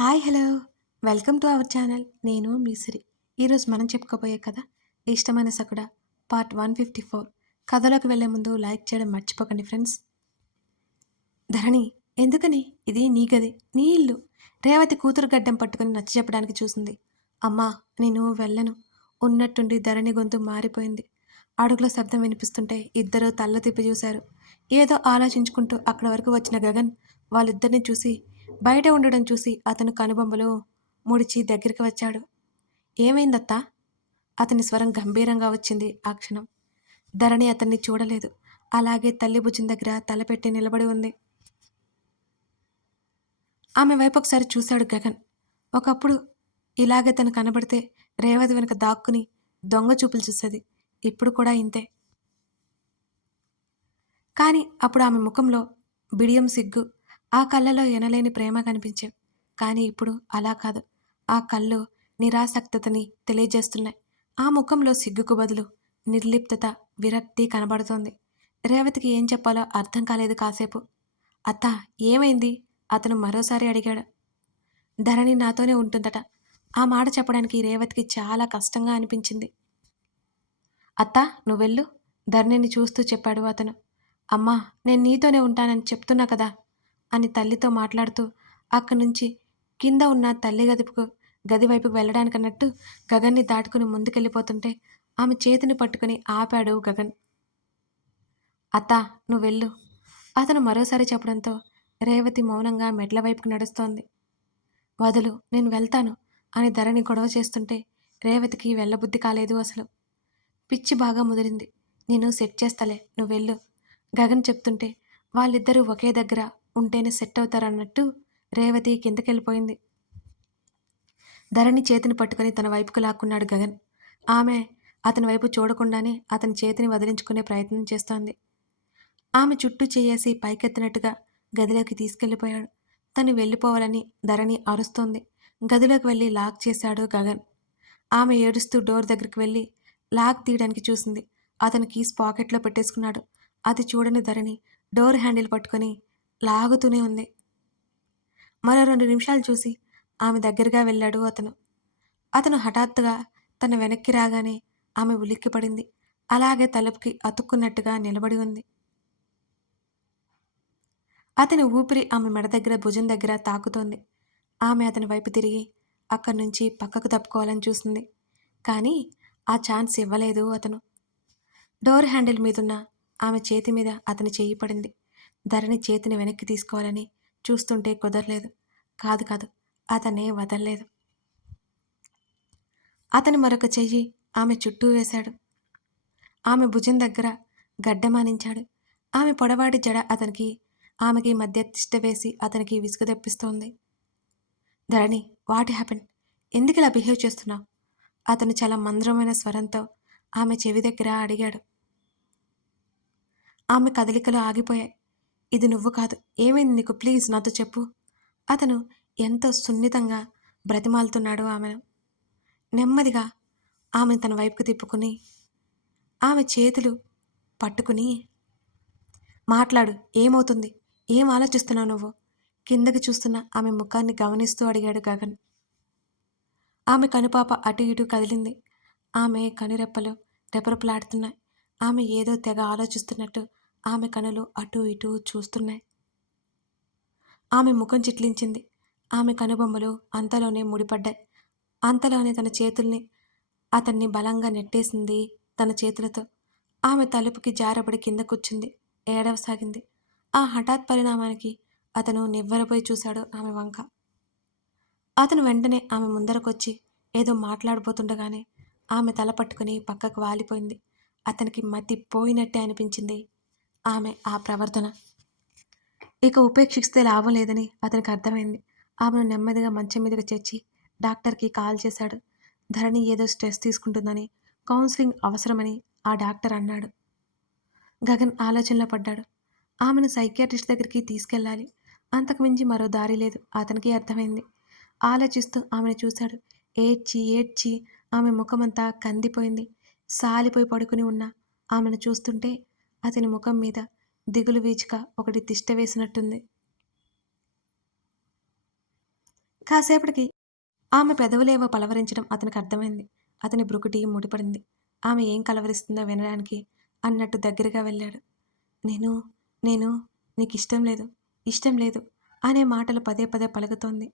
Hi hello! Welcome to our channel. నేను మీ సిరి. ఈరోజు మనం చెప్పుకోబోయే కథ 'ఇష్టమైన సకుడ' పార్ట్ 154. కథలోకి వెళ్ళే ముందు లైక్ చేయడం మర్చిపోకండి ఫ్రెండ్స్. ధరణి, ఎందుకని? ఇది నీ గది, నీ ఇల్లు. రేవతి కూతురు గడ్డం పట్టుకుని నచ్చజెప్పడానికి చూసింది. అమ్మా, నేను వెళ్ళను. ఉన్నట్టుండి ధరణి గొంతు మారిపోయింది. అడుగుల శబ్దం వినిపిస్తుంటే ఇద్దరూ తల్ల తిప్పి చూశారు. ఏదో ఆలోచించుకుంటూ అక్కడి వరకు వచ్చిన గగన్ వాళ్ళిద్దరిని చూసి బయట ఉండడం చూసి అతను కనుబొమ్మలు ముడిచి దగ్గరికి వచ్చాడు. ఏమైందత్తా? అతని స్వరం గంభీరంగా వచ్చింది ఆ క్షణం. ధరణి అతన్ని చూడలేదు. అలాగే తల్లి భుజం దగ్గర తలపెట్టి నిలబడి ఉంది. ఆమె వైపు ఒకసారి చూశాడు గగన్. ఒకప్పుడు ఇలాగే తను కనబడితే రేవతి వెనుక దాక్కుని దొంగ చూపులు చూసేది. ఇప్పుడు కూడా ఇంతే. కానీ అప్పుడు ఆమె ముఖంలో బిడియం సిగ్గు, ఆ కళ్ళలో ఎనలేని ప్రేమ కనిపించేవి. కానీ ఇప్పుడు అలా కాదు. ఆ కళ్ళు నిరాసక్తతని తెలియజేస్తున్నాయి. ఆ ముఖంలో సిగ్గుకు బదులు నిర్లిప్తత, విరక్తి కనబడుతోంది. రేవతికి ఏం చెప్పాలో అర్థం కాలేదు కాసేపు. అత్తా, ఏమైంది? అతను మరోసారి అడిగాడు. ధరణి నాతోనే ఉంటుందట. ఆ మాట చెప్పడానికి రేవతికి చాలా కష్టంగా అనిపించింది. అత్తా, నువ్వెళ్ళు, ధరణిని చూస్తూ చెప్పాడు అతను. అమ్మా, నేను నీతోనే ఉంటానని చెప్తున్నా కదా అని తల్లితో మాట్లాడుతూ అక్కడి నుంచి కింద ఉన్న తల్లి గది వైపుకు వెళ్ళడానికన్నట్టు గగన్ని దాటుకుని ముందుకెళ్ళిపోతుంటే ఆమె చేతిని పట్టుకుని ఆపాడు గగన్. అత్తా, నువ్వెళ్ళు, అతను మరోసారి చెప్పడంతో రేవతి మౌనంగా మెట్ల వైపుకు నడుస్తోంది. వదులు, నేను వెళ్తాను అని ధరణి గొడవ చేస్తుంటే రేవతికి వెళ్ళబుద్ధి కాలేదు అసలు. పిచ్చి బాగా ముదిరింది. నేను సెట్ చేస్తాలే, నువ్వెళ్ళు, గగన్ చెప్తుంటే వాళ్ళిద్దరూ ఒకే దగ్గర ఉంటేనే సెట్ అవుతారన్నట్టు రేవతి కిందకెళ్ళిపోయింది. ధరణి చేతిని పట్టుకుని తన వైపుకు లాక్కున్నాడు గగన్. ఆమె అతని వైపు చూడకుండానే అతని చేతిని వదిలించుకునే ప్రయత్నం చేస్తోంది. ఆమె చుట్టూ చేయేసి పైకెత్తినట్టుగా గదిలోకి తీసుకెళ్లిపోయాడు. తను వెళ్ళిపోవాలని ధరణి అరుస్తోంది. గదిలోకి వెళ్ళి లాక్ చేశాడు గగన్. ఆమె ఏడుస్తూ డోర్ దగ్గరికి వెళ్ళి లాక్ తీయడానికి చూసింది. అతని కీస్ పాకెట్లో పెట్టేసుకున్నాడు. అది చూడని ధరణి డోర్ హ్యాండిల్ పట్టుకొని లాగుతూనే ఉంది. మరో 2 నిమిషాలు చూసి ఆమె దగ్గరగా వెళ్ళాడు అతను. అతను హఠాత్తుగా తన వెనక్కి రాగానే ఆమె ఉలిక్కిపడింది. అలాగే తలుపుకి అతుక్కున్నట్టుగా నిలబడి ఉంది. అతని ఊపిరి ఆమె మెడ దగ్గర భుజం దగ్గర తాకుతోంది. ఆమె అతని వైపు తిరిగి అక్కడి నుంచి పక్కకు తప్పుకోవాలని చూసింది. కానీ ఆ ఛాన్స్ ఇవ్వలేదు అతను. డోర్ హ్యాండిల్ మీదున్న ఆమె చేతి మీద అతని చెయ్యి పడింది. ధరణి చేతిని వెనక్కి తీసుకోవాలని చూస్తుంటే కుదరలేదు. కాదు కాదు, అతనే వదల్లేదు. అతని మరొక చెయ్యి ఆమె చుట్టూ వేశాడు. ఆమె భుజం దగ్గర గడ్డమానించాడు. ఆమె పొడవాటి జడ అతనికి ఆమెకి మధ్య తిష్ట వేసి అతనికి విసుగు తెప్పిస్తోంది. ధరణి, వాట్ హ్యాపెన్? ఎందుకిలా బిహేవ్ చేస్తున్నావు? అతను చాలా మంద్రమైన స్వరంతో ఆమె చెవి దగ్గర అడిగాడు. ఆమె కదలికలు ఆగిపోయాయి. ఇది నువ్వు కాదు. ఏమైంది నీకు? ప్లీజ్ నాతో చెప్పు. అతను ఎంతో సున్నితంగా బ్రతిమాలుతున్నాడు ఆమెను. నెమ్మదిగా ఆమె తన వైపుకు తిప్పుకుని ఆమె చేతులు పట్టుకుని, మాట్లాడు, ఏమవుతుంది? ఏం ఆలోచిస్తున్నావు నువ్వు? కిందకి చూస్తున్న ఆమె ముఖాన్ని గమనిస్తూ అడిగాడు గగన్. ఆమె కనుపాప అటు ఇటు కదిలింది. ఆమె కనురెప్పలు రెపరెపలాడుతున్నాయి. ఆమె ఏదో తెగ ఆలోచిస్తున్నట్టు ఆమె కనులు అటు ఇటు చూస్తున్నాయి. ఆమె ముఖం చిట్లించింది. ఆమె కనుబొమ్మలు అంతలోనే ముడిపడ్డాయి. అంతలోనే తన చేతుల్ని అతన్ని బలంగా నెట్టేసింది తన చేతులతో. ఆమె తలుపుకి జారబడి కింద కూర్చుంది. ఏడవసాగింది. ఆ హఠాత్ పరిణామానికి అతను నివ్వెరపోయి చూశాడు ఆమె వంక. అతను వెంటనే ఆమె ముందరకొచ్చి ఏదో మాట్లాడబోతుండగానే ఆమె తల పట్టుకుని పక్కకు వాలిపోయింది. అతనికి మతి పోయినట్టే అనిపించింది ఆమె ఆ ప్రవర్తన. ఇక ఉపేక్షిస్తే లాభం లేదని అతనికి అర్థమైంది. ఆమెను నెమ్మదిగా మంచం మీదకి చేర్చి డాక్టర్కి కాల్ చేశాడు. ధరణి ఏదో స్ట్రెస్ తీసుకుంటుందని, కౌన్సిలింగ్ అవసరమని ఆ డాక్టర్ అన్నాడు. గగన్ ఆలోచనలో పడ్డాడు. ఆమెను సైకియాట్రిస్ట్ దగ్గరికి తీసుకెళ్ళాలి. అంతకుమించి మరో దారి లేదు అతనికి అర్థమైంది. ఆలోచిస్తూ ఆమెను చూశాడు. ఏడ్చి ఏడ్చి ఆమె ముఖమంతా కందిపోయింది. సాలిపోయి పడుకుని ఉన్న ఆమెను చూస్తుంటే అతని ముఖం మీద దిగులు వీచిక ఒకటి తిష్ట వేసినట్టుంది. కాసేపటికి ఆమె పెదవులేవో పలవరించడం అతనికి అర్థమైంది. అతని భ్రుకుటి ముడిపడింది. ఆమె ఏం కలవరిస్తుందో వినడానికి అన్నట్టు దగ్గరగా వెళ్ళాడు. నేను నేను నీకిష్టం లేదు, ఇష్టం లేదు అనే మాటలు పదే పదే పలుకుతోంది.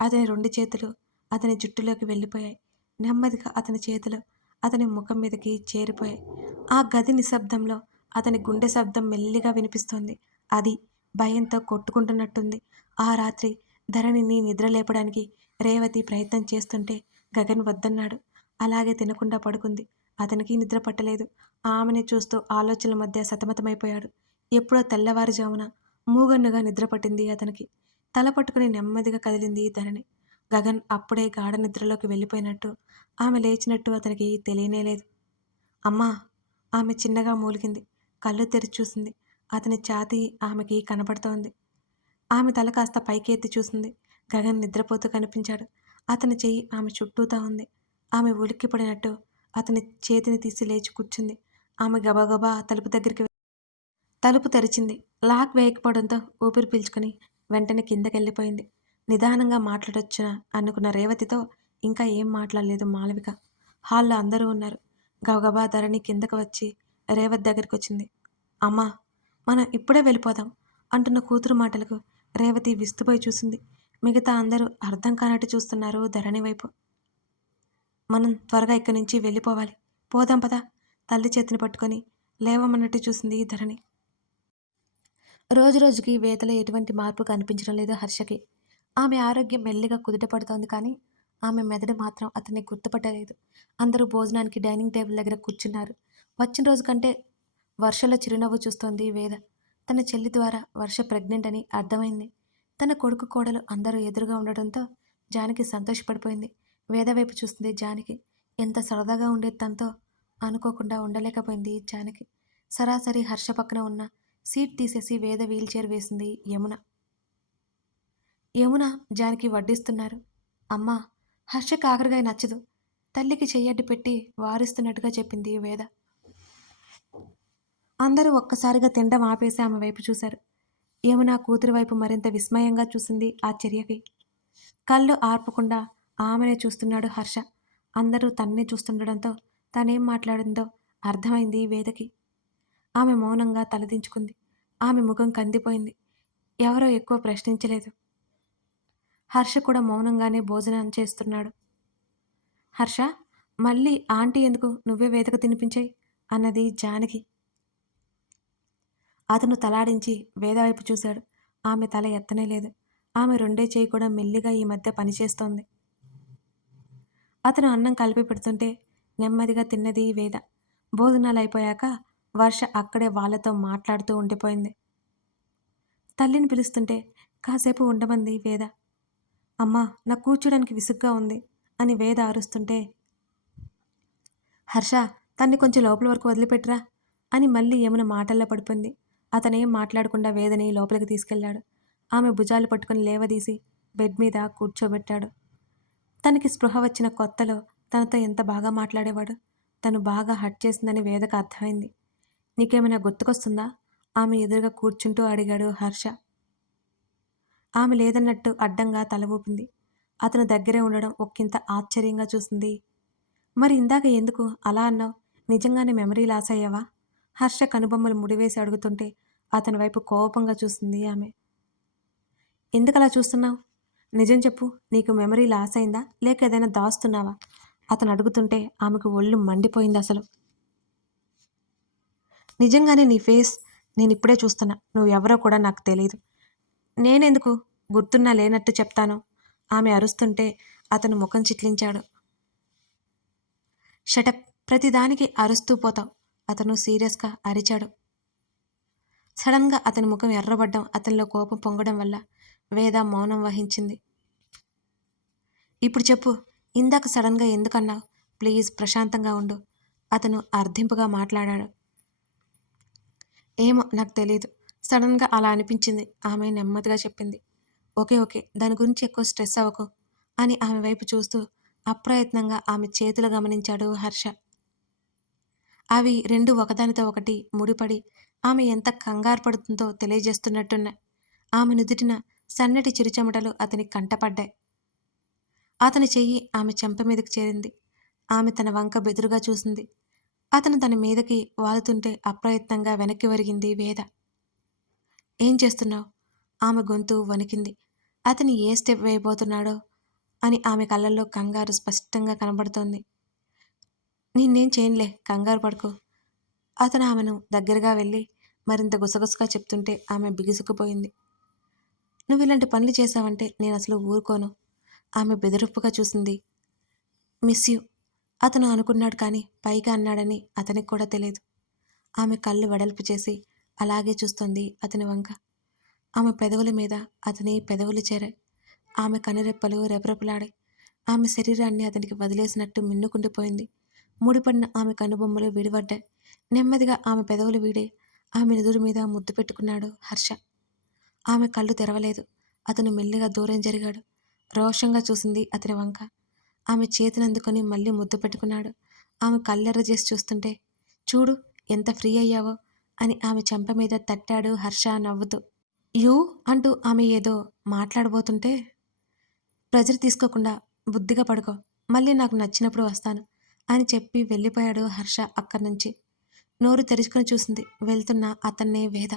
అతని 2 చేతులు అతని జుట్టులోకి వెళ్ళిపోయాయి. నెమ్మదిగా అతని చేతులు అతని ముఖం మీదకి చేరిపోయాయి. ఆ గది నిశ్శబ్దంలో అతని గుండె శబ్దం మెల్లిగా వినిపిస్తోంది. అది భయంతో కొట్టుకుంటున్నట్టుంది. ఆ రాత్రి ధరణిని నిద్రలేపడానికి రేవతి ప్రయత్నం చేస్తుంటే గగన్ వద్దన్నాడు. అలాగే తినకుండా పడుకుంది. అతనికి నిద్ర పట్టలేదు. ఆమెనే చూస్తూ ఆలోచనల మధ్య సతమతమైపోయాడు. ఎప్పుడో తెల్లవారుజామున మూగన్నుగా నిద్రపట్టింది అతనికి. తల పట్టుకుని నెమ్మదిగా కదిలింది ధరణి. గగన్ అప్పుడే గాఢ నిద్రలోకి వెళ్ళిపోయినట్టు, ఆమె లేచినట్టు అతనికి తెలియనేలేదు. అమ్మా! ఆమె చిన్నగా మూలిగింది. కళ్ళు తెరిచి చూసింది. అతని ఛాతీ ఆమెకి కనపడుతోంది. ఆమె తల కాస్త పైకి ఎత్తి చూసింది. గగన్ నిద్రపోతూ కనిపించాడు. అతని చెయ్యి ఆమె చుట్టూతా ఉంది. ఆమె ఉలిక్కిపడినట్టు అతని చేతిని తీసి లేచి కూర్చుంది. ఆమె గబగబా తలుపు తెరిచింది. లాక్ వేయకపోవడంతో ఊపిరి పీల్చుకుని వెంటనే కిందకెళ్ళిపోయింది. నిదానంగా మాట్లాడొచ్చునా అనుకున్న రేవతితో ఇంకా ఏం మాట్లాడలేదు మాళవిక. హాల్లో అందరూ ఉన్నారు. గబగబా ధరణి కిందకు వచ్చి రేవతి దగ్గరికొచ్చింది. అమ్మా! మనం ఇప్పుడే వెళ్ళిపోదాం అంటున్న కూతురు మాటలకు రేవతి విస్తుపోయి చూసింది. మిగతా అందరూ అర్థం కానట్టు చూస్తున్నారు ధరణి వైపు. మనం త్వరగా ఇక్కడి నుంచి వెళ్ళిపోవాలి. పోదాం పద. తల్లి చేతిని పట్టుకొని లేవమన్నట్టు చూసింది ధరణి. రోజురోజుకి వేదలో ఎటువంటి మార్పు కనిపించడం లేదు హర్షకి. ఆమె ఆరోగ్యం మెల్లిగా కుదుటపడుతోంది కానీ ఆమె మెదడు మాత్రం అతన్ని గుర్తుపట్టలేదు. అందరూ భోజనానికి డైనింగ్ టేబుల్ దగ్గర కూర్చున్నారు. వచ్చిన రోజు కంటే వర్షలో చిరునవ్వు చూస్తోంది వేద. తన చెల్లి ద్వారా వర్ష ప్రెగ్నెంట్ అని అర్థమైంది. తన కొడుకు కోడలు అందరూ ఎదురుగా ఉండటంతో జానకి సంతోషపడిపోయింది. వేద వైపు చూస్తుంది జానకి. ఎంత సరదాగా ఉండేది తనతో అనుకోకుండా ఉండలేకపోయింది జానకి. సరాసరి హర్ష పక్కన ఉన్న సీట్ తీసేసి వేద వీల్చైర్ వేసింది యమున. యమున జానకి వడ్డిస్తున్నారు. అమ్మా! హర్షకి ఆఖరిగాయ నచ్చదు. తల్లికి చెయ్యడ్డు పెట్టి వారిస్తున్నట్టుగా చెప్పింది వేద. అందరూ ఒక్కసారిగా తినడం ఆపేసి ఆమె వైపు చూశారు. యమున కూతురు వైపు మరింత విస్మయంగా చూసింది ఆ చర్యకి. కళ్ళు ఆర్పకుండా ఆమెనే చూస్తున్నాడు హర్ష. అందరూ తన్నే చూస్తుండడంతో తనేం మాట్లాడిందో అర్థమైంది వేదకి. ఆమె మౌనంగా తలదించుకుంది. ఆమె ముఖం కందిపోయింది. ఎవరో ఎక్కువ ప్రశ్నించలేదు. హర్ష కూడా మౌనంగానే భోజనం చేస్తున్నాడు. హర్ష! మళ్ళీ ఆంటీ ఎందుకు నువ్వే వేదకు తినిపించేయి అన్నది జానకి. అతను తలాడించి వేద వైపు చూశాడు. ఆమె తల ఎత్తనే లేదు. ఆమె రెండే చేయి కూడా మెల్లిగా ఈ మధ్య పనిచేస్తోంది. అతను అన్నం కలిపి పెడుతుంటే నెమ్మదిగా తిన్నది వేద. భోజనాలు అయిపోయాక వర్ష అక్కడే వాళ్ళతో మాట్లాడుతూ ఉండిపోయింది. తల్లిని పిలుస్తుంటే కాసేపు ఉండమంది వేద. అమ్మా! నాకు కూర్చోడానికి విసుగ్గా ఉంది అని వేద అరుస్తుంటే, హర్ష! తన్ని కొంచెం లోపల వరకు వదిలిపెట్టురా అని మళ్ళీ యమున మాటల్లో పడిపోయింది. అతనేం మాట్లాడకుండా వేదని లోపలికి తీసుకెళ్లాడు. ఆమె భుజాలు పట్టుకుని లేవదీసి బెడ్ మీద కూర్చోబెట్టాడు. తనకి స్పృహ వచ్చిన కొత్తలో తనతో ఎంత బాగా మాట్లాడేవాడు. తను బాగా హర్ట్ చేసిందని వేదకు అర్థమైంది. నీకేమైనా గుర్తుకొస్తుందా? ఆమె ఎదురుగా కూర్చుంటూ అడిగాడు హర్ష. ఆమె లేదన్నట్టు అడ్డంగా తల ఊపింది. అతను దగ్గరే ఉండడం ఒక్కింత ఆశ్చర్యంగా చూసింది. మరి ఇందాక ఎందుకు అలా అన్నావు? నిజంగానే మెమరీ లాస్ అయ్యావా? హర్ష కనుబొమ్మలు ముడివేసి అడుగుతుంటే అతని వైపు కోపంగా చూసింది ఆమె. ఎందుకలా చూస్తున్నావు? నిజం చెప్పు. నీకు మెమరీ లాస్ అయిందా? లేక ఏదైనా దాస్తున్నావా? అతను అడుగుతుంటే ఆమెకు ఒళ్ళు మండిపోయింది అసలు. నిజంగానే నీ ఫేస్ నేనిప్పుడే చూస్తున్నా. నువ్వెవరో కూడా నాకు తెలీదు. నేనెందుకు గుర్తున్నా లేనట్టు చెప్తాను? ఆమె అరుస్తుంటే అతను ముఖం చిట్లించాడు. షటప్! ప్రతిదానికి అరుస్తూ పోతావు అతను సీరియస్గా అరిచాడు. సడన్గా అతని ముఖం ఎర్రబడ్డం, అతనిలో కోపం పొంగడం వల్ల వేద మౌనం వహించింది. ఇప్పుడు చెప్పు, ఇందాక సడన్గా ఎందుకన్నావు? ప్లీజ్ ప్రశాంతంగా ఉండు అతను అర్థింపుగా మాట్లాడాడు. ఏమో నాకు తెలీదు. సడన్గా అలా అనిపించింది ఆమె నెమ్మదిగా చెప్పింది. ఓకే ఓకే, దాని గురించి ఎక్కువ స్ట్రెస్ అవ్వకు అని ఆమె వైపు చూస్తూ అప్రయత్నంగా ఆమె చేతులు గమనించాడు హర్ష. అవి రెండు ఒకదానితో ఒకటి ముడిపడి ఆమె ఎంత కంగారు పడుతుందో తెలియజేస్తున్నట్టున్నాయి. ఆమె నుదుటిన సన్నటి చిరుచెమటలు అతని కంటపడ్డాయి. అతని చెయ్యి ఆమె చెంప మీదకి చేరింది. ఆమె తన వంక బెదురుగా చూసింది. అతను తన మీదకి వాలుతుంటే అప్రయత్నంగా వెనక్కి ఒరిగింది వేద. ఏం చేస్తున్నావు? ఆమె గొంతు వణికింది. అతను ఏ స్టెప్ వేయబోతున్నాడో అని ఆమె కళ్ళల్లో కంగారు స్పష్టంగా కనబడుతోంది. నిన్నేం చేయనులే, కంగారు పడకు. అతను ఆమెను దగ్గరగా వెళ్ళి మరింత గుసగుసగా చెప్తుంటే ఆమె బిగుసుకుపోయింది. నువ్విలాంటి పనులు చేశావంటే నేనసలు ఊరుకోను. ఆమె బెదిరింపుగా చూసింది. మిస్ యూ అతను అనుకున్నాడు కానీ పైగా అన్నాడని అతనికి కూడా తెలియదు. ఆమె కళ్ళు వెడల్పు చేసి అలాగే చూస్తోంది అతని వంక. ఆమె పెదవుల మీద అతని పెదవులు చేరాయి. ఆమె కనురెప్పలు రెపరెపలాడాయి. ఆమె శరీరాన్ని అతనికి వదిలేసినట్టు మిన్నుకుండిపోయింది. ముడిపడిన ఆమె కనుబొమ్మలు విడిపడ్డాయి. నెమ్మదిగా ఆమె పెదవులు వీడి ఆమె నుదురు మీద ముద్దు పెట్టుకున్నాడు హర్ష. ఆమె కళ్ళు తెరవలేదు. అతను మెల్లిగా దూరం జరిగాడు. రోషంగా చూసింది అతని వంక. ఆమె చేతినందుకొని మళ్ళీ ముద్దు పెట్టుకున్నాడు. ఆమె కళ్ళెర్ర చేసి చూస్తుంటే, చూడు ఎంత ఫ్రీ అయ్యావో అని ఆమె చెంప మీద తట్టాడు హర్ష నవ్వుతూ. యూ అంటూ ఆమె ఏదో మాట్లాడబోతుంటే, ప్రెజర్ తీసుకోకుండా బుద్ధిగా పడుకో, మళ్ళీ నాకు నచ్చినప్పుడు వస్తాను అని చెప్పి వెళ్ళిపోయాడు హర్ష అక్కడి నుంచి. నోరు తెరుచుకొని చూసింది వెళ్తున్న అతన్నే వేద.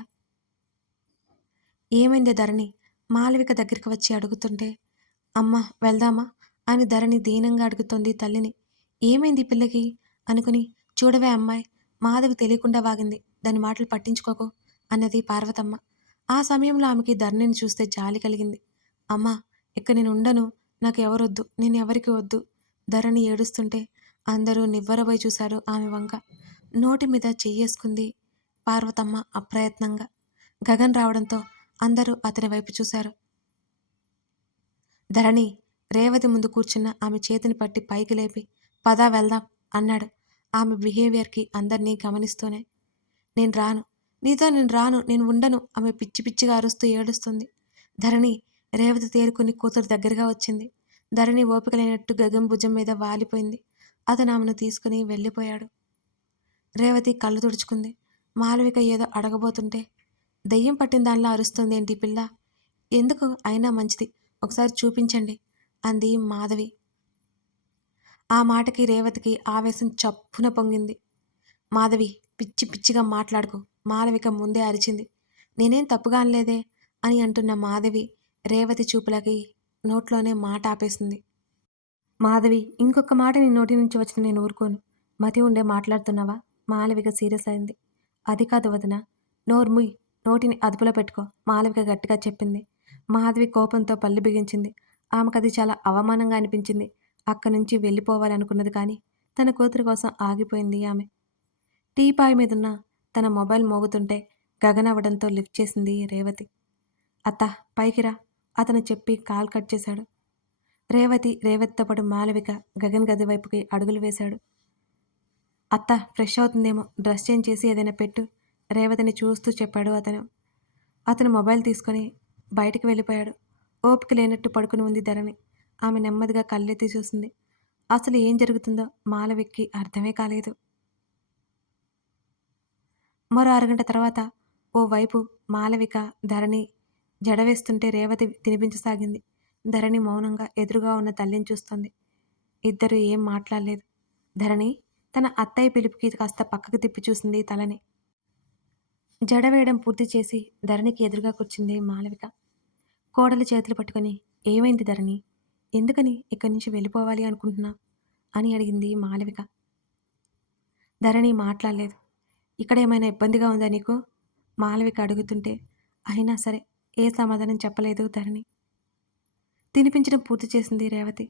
ఏమైంది ధరణి? మాలవిక దగ్గరికి వచ్చి అడుగుతుంటే, అమ్మా వెళ్దామా అని ధరణి దీనంగా అడుగుతోంది తల్లిని. ఏమైంది ఈ పిల్లకి అనుకుని, చూడవే అమ్మాయి, మాధవి తెలియకుండా వాగింది, దాని మాటలు పట్టించుకోకు అన్నది పార్వతమ్మ. ఆ సమయంలో ఆమెకి ధరణిని చూస్తే జాలి కలిగింది. అమ్మా, ఇక నేను ఉండను, నాకు ఎవరొద్దు, నేను ఎవరికి వద్దు. ధరణి ఏడుస్తుంటే అందరూ నివ్వెరబోయి చూశారు ఆమె వంక. నోటి మీద చెయ్యేసుకుంది పార్వతమ్మ అప్రయత్నంగా. గగన్ రావడంతో అందరూ అతని వైపు చూశారు. ధరణి రేవతి ముందు కూర్చున్న ఆమె చేతిని పట్టి పైకి లేపి, పదా వెళ్దాం అన్నాడు. ఆమె బిహేవియర్కి అందరినీ గమనిస్తూనే. నేను రాను, నీతో నేను రాను, నేను ఉండను ఆమె పిచ్చి పిచ్చిగా అరుస్తూ ఏడుస్తుంది. ధరణి రేవతి తేరుకుని కూతురు దగ్గరగా వచ్చింది. ధరణి ఓపిక లేనట్టు గగన్ భుజం మీద వాలిపోయింది. అతను ఆమెను తీసుకుని వెళ్ళిపోయాడు. రేవతి కళ్ళు తుడుచుకుంది. మాలవిక ఏదో అడగబోతుంటే, దెయ్యం పట్టిన దానిలా అరుస్తుంది ఏంటి పిల్ల? ఎందుకు అయినా మంచిది, ఒకసారి చూపించండి అంది మాధవి. ఆ మాటకి రేవతికి ఆవేశం చప్పున పొంగింది. మాధవి, పిచ్చి పిచ్చిగా మాట్లాడుకో, మాలవిక ముందే అరిచింది. నేనేం తప్పుగా అనలేదే అని అంటున్న మాధవి రేవతి చూపులకి నోట్లోనే మాట ఆపేసింది. మాధవి, ఇంకొక మాట నీ నోటి నుంచి వచ్చిన నేను ఊరుకోను. మతి ఉండే మాట్లాడుతున్నావా? మాలవిక సీరియస్ అయింది. అది కాదు వదిన, నోర్ముయ్, నోటిని అదుపులో పెట్టుకో మాలవిక గట్టిగా చెప్పింది. మాధవి కోపంతో పళ్ళు బిగించింది. ఆమెకది చాలా అవమానంగా అనిపించింది. అక్కడి నుంచి వెళ్ళిపోవాలనుకున్నది కానీ తన కూతురు కోసం ఆగిపోయింది ఆమె. టీపాయ్ మీదున్న తన మొబైల్ మోగుతుంటే గగన్ అవ్వడంతో లిఫ్ట్ చేసింది రేవతి. అత్త, పైకి రా అతను చెప్పి కాల్ కట్ చేశాడు. రేవతితో పాటు మాలవిక గగన్ గది వైపుకి అడుగులు వేశాడు. అత్త ఫ్రెష్ అవుతుందేమో, డ్రెస్ చేంజ్ చేసి ఏదైనా పెట్టు రేవతిని చూస్తూ చెప్పాడు అతను. అతను మొబైల్ తీసుకొని బయటికి వెళ్ళిపోయాడు. ఓపిక లేనట్టు పడుకుని ఉంది ధరణి. ఆమె నెమ్మదిగా కళ్ళెత్తి చూసింది. అసలు ఏం జరుగుతుందో మాలవికకి అర్థమే కాలేదు. మరో అరగంట తర్వాత ఓవైపు మాలవిక ధరణి జడవేస్తుంటే రేవతి తినిపించసాగింది. ధరణి మౌనంగా ఎదురుగా ఉన్న తల్లిని చూస్తోంది. ఇద్దరు ఏం మాట్లాడలేదు. ధరణి తన అత్తయ్య పిలుపుకి కాస్త పక్కకు తిప్పి చూసింది తలని. జడ వేయడం పూర్తి చేసి ధరణికి ఎదురుగా కూర్చుంది మాలవిక. కోడలి చేతులు పట్టుకొని, ఏమైంది ధరణి, ఎందుకని ఇక్కడి నుంచి వెళ్ళిపోవాలి అనుకుంటున్నా అని అడిగింది మాలవిక. ధరణి మాట్లాడలేదు. ఇక్కడేమైనా ఇబ్బందిగా ఉందా నీకు మాలవిక అడుగుతుంటే, అయినా సరే ఏ సమాధానం చెప్పలేదు ధరణి. తినిపించడం పూర్తి చేసింది రేవతి.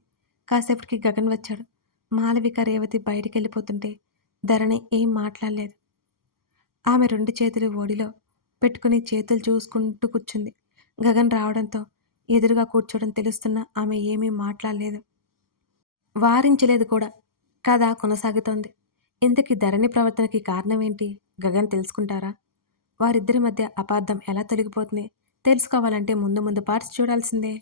కాసేపటికి గగన్ వచ్చాడు. మాలవిక రేవతి బయటికి వెళ్ళిపోతుంటే ధరణి ఏం మాట్లాడలేదు. ఆమె 2 చేతులు ఒడిలో పెట్టుకుని చేతులు చూసుకుంటూ కూర్చుంది. గగన్ రావడంతో ఎదురుగా కూర్చోవడం తెలుస్తున్నా ఆమె ఏమీ మాట్లాడలేదు. వారించలేదు కూడా. కథ కొనసాగుతోంది. ఇంతకీ ధరణి ప్రవర్తనకి కారణమేంటి? గగన్ తెలుసుకుంటారా? వారిద్దరి మధ్య అపార్థం ఎలా తొలగిపోతుంది? తెలుసుకోవాలంటే ముందు ముందు పార్ట్స్ చూడాల్సిందే.